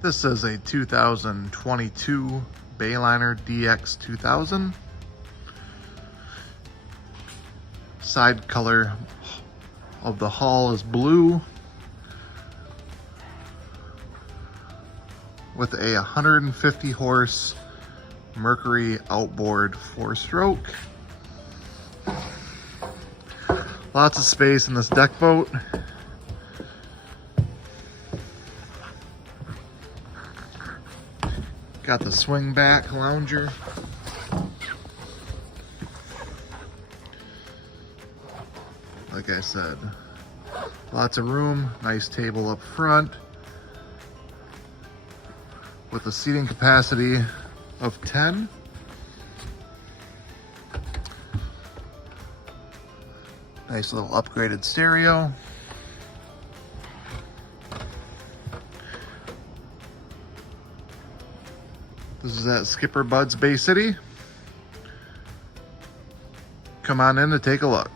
This is a 2022 Bayliner DX 2000. Side color of the hull is blue with a 150 horse Mercury outboard 4-stroke. Lots of space in this deck boat. Got the swing back lounger. Like I said, lots of room, nice table up front with a seating capacity of 10. Nice little upgraded stereo. This is at SkipperBud's Bay City. Come on in to take a look.